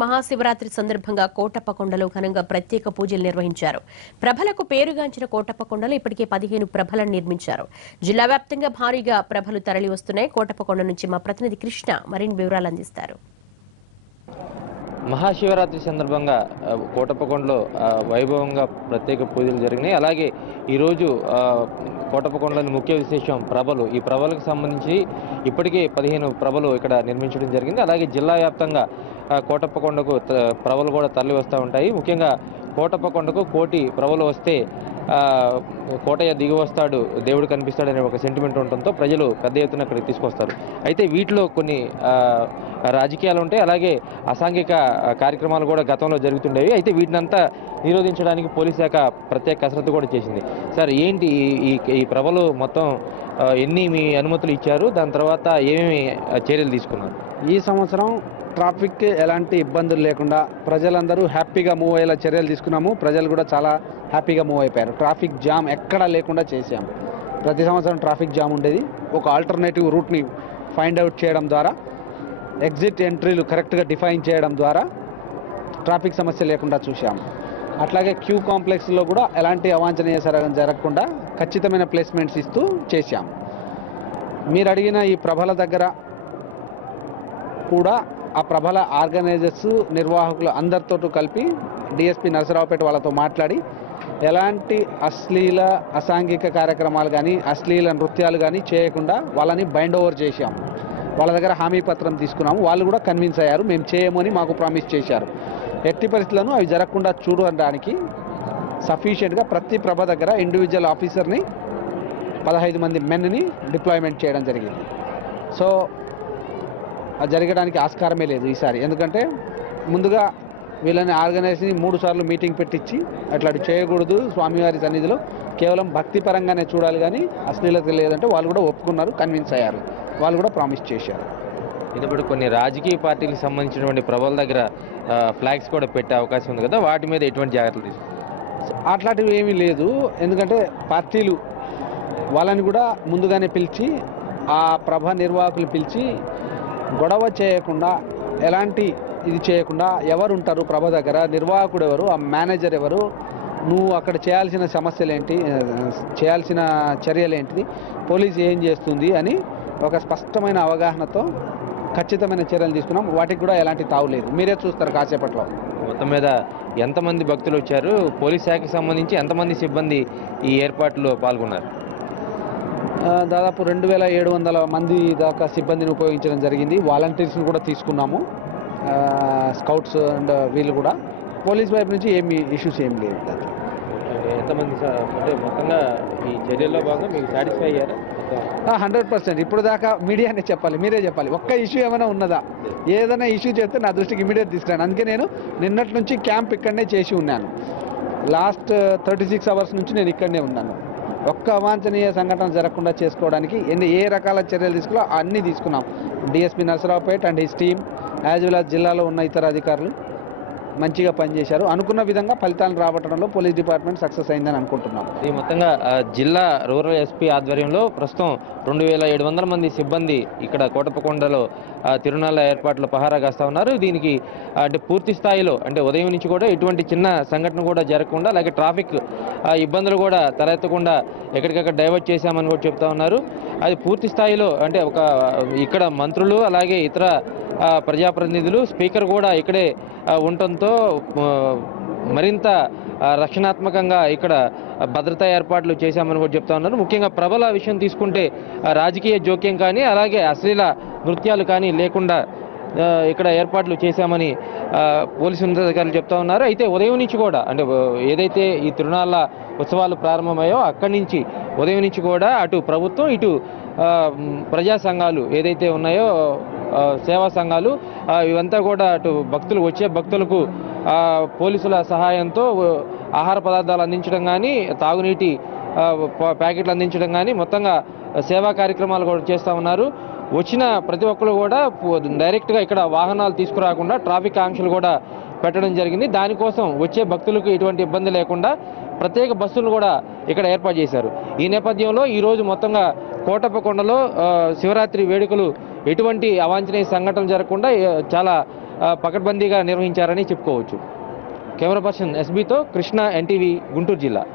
మహాశివరాత్రి సందర్భంగా కోటప్పకొండలో ఘనంగా ప్రత్యేక పూజలు నిర్వహించారు. ప్రభలకు పేరుగాంచిన కోటప్పకొండలో ఇప్పటికే 15 ప్రభలను నిర్మించారు. జిల్లా వ్యాప్తంగా భారీగా ప్రభలు తరలి వస్తున్నాయి. కోటప్పకొండ నుంచి మా ప్రతినిధి కృష్ణ మరిన్ని వివరాలు అందిస్తారు. మహాశివరాత్రి సందర్భంగా కోటప్పకొండలో వైభవంగా ప్రత్యేక పూజలు జరిగినాయి. అలాగే ఈరోజు కోటప్పకొండలోని ముఖ్య విశేషం ప్రభలు. ఈ ప్రభలకు సంబంధించి ఇప్పటికే 15 ప్రభలు ఇక్కడ నిర్మించడం జరిగింది. అలాగే జిల్లా వ్యాప్తంగా కోటప్పకొండకు ప్రభలు కూడా తరలి వస్తూ ఉంటాయి. ముఖ్యంగా కోటప్పకొండకు కోటి ప్రభలు వస్తే కోటయ్య దిగి వస్తాడు, దేవుడు కనిపిస్తాడు అనే ఒక సెంటిమెంట్ ఉండటంతో ప్రజలు పెద్ద ఎత్తున ఇక్కడికి తీసుకొస్తారు. అయితే వీటిలో కొన్ని రాజకీయాలు ఉంటాయి, అలాగే అసాంఘిక కార్యక్రమాలు కూడా గతంలో జరుగుతుండేవి. అయితే వీటినంతా నిరోధించడానికి పోలీస్ శాఖ ప్రత్యేక కసరత్తు కూడా చేసింది. సార్, ఏంటి ఈ ప్రభలు మొత్తం ఎన్ని మీ అనుమతులు ఇచ్చారు, దాని తర్వాత ఏమేమి చర్యలు తీసుకున్నారు? ఈ సంవత్సరం ట్రాఫిక్ ఎలాంటి ఇబ్బందులు లేకుండా ప్రజలందరూ హ్యాపీగా మూవ్ అయ్యేలా చర్యలు తీసుకున్నాము. ప్రజలు కూడా చాలా హ్యాపీగా మూవ్ అయిపోయారు. ట్రాఫిక్ జామ్ ఎక్కడా లేకుండా చేసాము. ప్రతి సంవత్సరం ట్రాఫిక్ జామ్ ఉండేది. ఒక ఆల్టర్నేటివ్ రూట్ని ఫైండ్ అవుట్ చేయడం ద్వారా, ఎగ్జిట్ ఎంట్రీలు కరెక్ట్గా డిఫైన్ చేయడం ద్వారా ట్రాఫిక్ సమస్య లేకుండా చూసాము. అట్లాగే క్యూ కాంప్లెక్స్లో కూడా ఎలాంటి అవాంఛనీయ జరగకుండా ఖచ్చితమైన ప్లేస్మెంట్స్ ఇస్తూ చేశాము. మీరు అడిగిన ఈ ప్రభల దగ్గర కూడా ఆ ప్రభల ఆర్గనైజర్స్, నిర్వాహకులు అందరితో కలిపి డిఎస్పీ నరసరావుపేట వాళ్ళతో మాట్లాడి ఎలాంటి అశ్లీల అసాంఘిక కార్యక్రమాలు కానీ అశ్లీల నృత్యాలు కానీ చేయకుండా వాళ్ళని బైండ్ ఓవర్ చేశాము. వాళ్ళ దగ్గర హామీ పత్రం తీసుకున్నాము. వాళ్ళు కూడా కన్విన్స్ అయ్యారు, మేము చేయమని మాకు ప్రామిస్ చేశారు. ఎట్టి పరిస్థితులను అవి జరగకుండా చూడడానికి సఫిషియెంట్గా ప్రతి ప్రభ దగ్గర ఇండివిజువల్ ఆఫీసర్ని 15 మంది మెన్ని డిప్లాయ్మెంట్ చేయడం జరిగింది. సో అది జరగడానికి ఆస్కారమే లేదు ఈసారి. ఎందుకంటే ముందుగా వీళ్ళని ఆర్గనైజ్ని 3 సార్లు మీటింగ్ పెట్టించి అట్లా చేయకూడదు, స్వామివారి సన్నిధిలో కేవలం భక్తిపరంగానే చూడాలి కానీ అశ్లీలత లేదంటే వాళ్ళు కూడా ఒప్పుకున్నారు, కన్విన్స్ అయ్యారు. వాళ్ళు కూడా ప్రామిస్ చేశారు. ఇప్పుడు కొన్ని రాజకీయ పార్టీలకు సంబంధించినటువంటి ప్రభల దగ్గర ఫ్లాగ్స్ కూడా పెట్టే అవకాశం ఉంది కదా, వాటి మీద ఎటువంటి జాగ్రత్తలు తీసుకుంటారు? అట్లాంటివి ఏమీ లేదు. ఎందుకంటే పార్టీలు వాళ్ళని కూడా ముందుగానే పిలిచి, ఆ ప్రభ నిర్వాహకులు పిలిచి గొడవ చేయకుండా, ఎలాంటి ఇది చేయకుండా, ఎవరు ఉంటారు ప్రభ దగ్గర, నిర్వాహకుడు ఎవరు, ఆ మేనేజర్ ఎవరు, నువ్వు అక్కడ చేయాల్సిన సమస్యలు ఏంటి, చేయాల్సిన చర్యలు ఏంటిది, పోలీసు ఏం చేస్తుంది అని ఒక స్పష్టమైన అవగాహనతో ఖచ్చితమైన చర్యలు తీసుకున్నాం. వాటికి కూడా ఎలాంటి తావు లేదు. మీరే చూస్తారు కాసేపట్లో. మొత్తం మీద ఎంతమంది భక్తులు వచ్చారు, పోలీస్ శాఖకి సంబంధించి ఎంతమంది సిబ్బంది ఈ ఏర్పాట్లో పాల్గొన్నారు? దాదాపు 2700 మంది దాకా సిబ్బందిని ఉపయోగించడం జరిగింది. వాలంటీర్స్ని కూడా తీసుకున్నాము, స్కౌట్స్ అండ్ వీళ్ళు కూడా. పోలీస్ వైపు నుంచి ఏమి ఇష్యూస్ ఏం లేదు. దాంట్లో ఎంతమంది అంటే మొత్తంగా ఈ చర్యల్లో భాగంగా మీకు సాటిస్ఫై అయ్యారా? 100%. ఇప్పుడు దాకా మీడియానే చెప్పాలి, మీరే చెప్పాలి. ఒక్క ఇష్యూ ఏమైనా ఉన్నదా? ఏదైనా ఇష్యూ చేస్తే నా దృష్టికి ఇమీడియట్ తీసుకురాను. అందుకే నేను నిన్నటి నుంచి క్యాంప్ ఇక్కడనే చేసి ఉన్నాను. లాస్ట్ 36 అవర్స్ నుంచి నేను ఇక్కడనే ఉన్నాను. ఒక్క అవాంఛనీయ సంఘటన జరగకుండా చేసుకోవడానికి ఏ రకాల చర్యలు తీసుకోవాలో అన్నీ తీసుకున్నాం. DSP Narasaraopet and his team as well as జిల్లాలో ఉన్న ఇతర అధికారులు మంచిగా పనిచేశారు. అనుకున్న విధంగా ఫలితాలను రాబట్టడంలో పోలీస్ డిపార్ట్మెంట్ సక్సెస్ అయిందని అనుకుంటున్నాం. ఈ మొత్తంగా జిల్లా రూరల్ ఎస్పీ ఆధ్వర్యంలో ప్రస్తుతం 2700 మంది సిబ్బంది ఇక్కడ కోటప్పకొండలో తిరునాళ్ళ ఏర్పాట్లు పహారా కాస్తా ఉన్నారు. దీనికి అంటే పూర్తి స్థాయిలో అంటే ఉదయం నుంచి కూడా ఎటువంటి చిన్న సంఘటన కూడా జరగకుండా, అలాగే ట్రాఫిక్ ఇబ్బందులు కూడా తలెత్తకుండా ఎక్కడికక్కడ డైవర్ట్ చేశామని కూడా చెప్తా ఉన్నారు. అది పూర్తి స్థాయిలో అంటే ఇక్కడ మంత్రులు, అలాగే ఇతర ప్రజాప్రతినిధులు, స్పీకర్ కూడా ఇక్కడే ఉండటంతో మరింత రక్షణాత్మకంగా ఇక్కడ భద్రతా ఏర్పాట్లు చేశామని కూడా చెప్తా ఉన్నారు. ముఖ్యంగా ప్రభల విషయం తీసుకుంటే రాజకీయ జోక్యం కానీ, అలాగే అశ్లీల నృత్యాలు కానీ లేకుండా ఇక్కడ ఏర్పాట్లు చేశామని పోలీసు ఉన్నతాధికారులు చెప్తా ఉన్నారు. అయితే ఉదయం నుంచి కూడా అంటే ఏదైతే ఈ తిరునాళ్ళ ఉత్సవాలు ప్రారంభమయ్యో అక్కడి నుంచి ఉదయం నుంచి కూడా అటు ప్రభుత్వం, ఇటు ప్రజా సంఘాలు ఏదైతే ఉన్నాయో సేవా సంఘాలు, ఇవంతా కూడా అటు వచ్చే భక్తులకు పోలీసుల సహాయంతో ఆహార పదార్థాలు అందించడం కానీ, తాగునీటి ప్యాకెట్లు అందించడం కానీ, మొత్తంగా సేవా కార్యక్రమాలు కూడా చేస్తూ ఉన్నారు. వచ్చిన ప్రతి ఒక్కరు కూడా డైరెక్ట్గా ఇక్కడ వాహనాలు తీసుకురాకుండా ట్రాఫిక్ ఆంక్షలు కూడా పెట్టడం జరిగింది. దానికోసం వచ్చే భక్తులకు ఎటువంటి ఇబ్బంది లేకుండా ప్రత్యేక బస్సులు కూడా ఇక్కడ ఏర్పాటు చేశారు. ఈ నేపథ్యంలో ఈరోజు మొత్తంగా కోటప్పకొండలో శివరాత్రి వేడుకలు ఎటువంటి అవాంఛనీయ సంఘటనలు జరగకుండా చాలా పకడ్బందీగా నిర్వహించారని చెప్పుకోవచ్చు. కెమెరా పర్సన్ ఎస్బీతో కృష్ణ, ఎన్టీవీ, గుంటూరు జిల్లా.